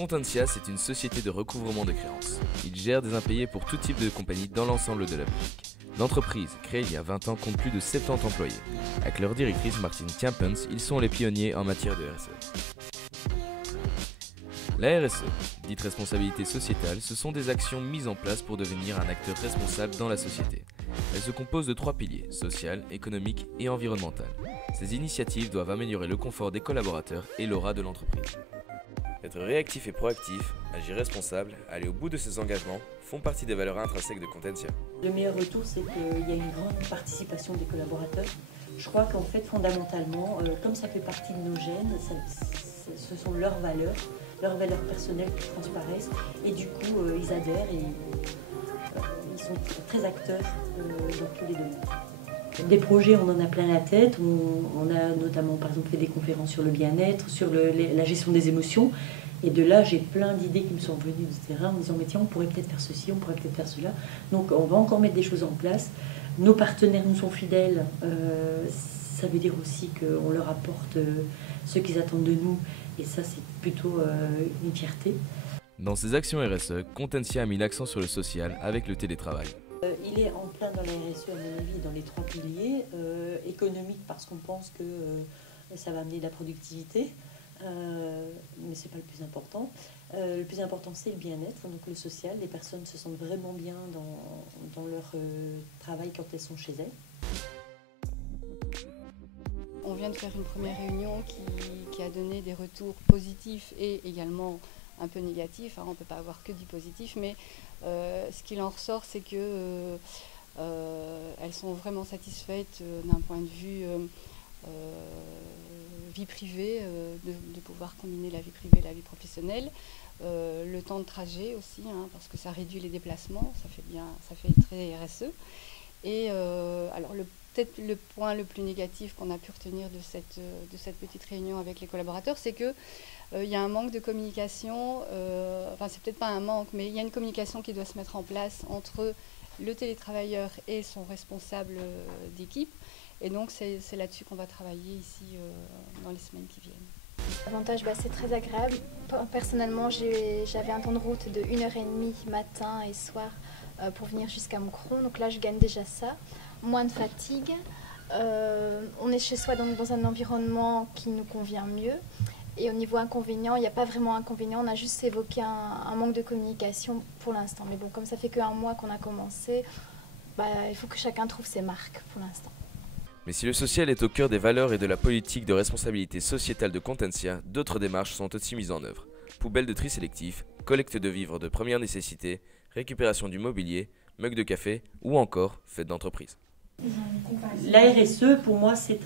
Contentia, c'est une société de recouvrement de créances. Il gère des impayés pour tout type de compagnie dans l'ensemble de la Belgique. L'entreprise, créée il y a 20 ans, compte plus de 70 employés. Avec leur directrice Martine Tiempens, ils sont les pionniers en matière de RSE. La RSE, dite responsabilité sociétale, ce sont des actions mises en place pour devenir un acteur responsable dans la société. Elle se compose de 3 piliers, social, économique et environnemental. Ces initiatives doivent améliorer le confort des collaborateurs et l'aura de l'entreprise. Être réactif et proactif, agir responsable, aller au bout de ses engagements, font partie des valeurs intrinsèques de Contentia. Le meilleur retour, c'est qu'il y a une grande participation des collaborateurs. Je crois qu'en fait, fondamentalement, comme ça fait partie de nos gènes, ce sont leurs valeurs personnelles qui transparaissent. Et du coup, ils adhèrent et ils sont très acteurs dans tous les domaines. Des projets, on en a plein la tête. On a notamment, par exemple, fait des conférences sur le bien-être, sur la gestion des émotions. Et de là, j'ai plein d'idées qui me sont venues du terrain en me disant, mais tiens, on pourrait peut-être faire ceci, on pourrait peut-être faire cela. Donc, on va encore mettre des choses en place. Nos partenaires nous sont fidèles. Ça veut dire aussi qu'on leur apporte ce qu'ils attendent de nous. Et ça, c'est plutôt une fierté. Dans ses actions RSE, Contentia a mis l'accent sur le social avec le télétravail. Il est en plein dans la RSE, à mon avis, dans les 3 piliers. Économique, parce qu'on pense que ça va amener de la productivité, mais ce n'est pas le plus important. Le plus important, c'est le bien-être, donc le social. Les personnes se sentent vraiment bien dans leur travail quand elles sont chez elles. On vient de faire une première réunion qui a donné des retours positifs et également un peu négatifs. On ne peut pas avoir que du positif, mais ce qu'il en ressort, c'est que elles sont vraiment satisfaites d'un point de vue vie privée, de pouvoir combiner la vie privée et la vie professionnelle. Le temps de trajet aussi, parce que ça réduit les déplacements, ça fait très RSE. Et alors peut-être le point le plus négatif qu'on a pu retenir de cette petite réunion avec les collaborateurs, c'est que il y a un manque de communication, enfin c'est peut-être pas un manque, mais il y a une communication qui doit se mettre en place entre le télétravailleur et son responsable d'équipe. Et donc c'est là-dessus qu'on va travailler ici dans les semaines qui viennent. L'avantage, c'est très agréable. Personnellement, j'avais un temps de route de 1h30 matin et soir pour venir jusqu'à Moucron. Donc là, je gagne déjà ça. Moins de fatigue. On est chez soi dans un environnement qui nous convient mieux. Et au niveau inconvénient, il n'y a pas vraiment inconvénient. On a juste évoqué un manque de communication pour l'instant. Mais bon, comme ça fait qu'un mois qu'on a commencé, il faut que chacun trouve ses marques pour l'instant. Mais si le social est au cœur des valeurs et de la politique de responsabilité sociétale de Contentia, d'autres démarches sont aussi mises en œuvre. Poubelles de tri sélectif, collecte de vivres de première nécessité, récupération du mobilier, mugs de café ou encore fête d'entreprise. La RSE, pour moi, c'est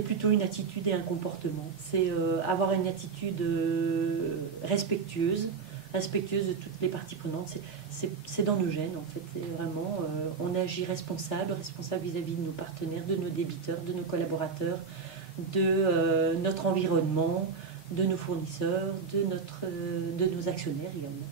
plutôt une attitude et un comportement. C'est avoir une attitude respectueuse de toutes les parties prenantes. C'est dans nos gènes, en fait. C'est vraiment, on agit responsable vis-à-vis de nos partenaires, de nos débiteurs, de nos collaborateurs, de notre environnement, de nos fournisseurs, de nos actionnaires également.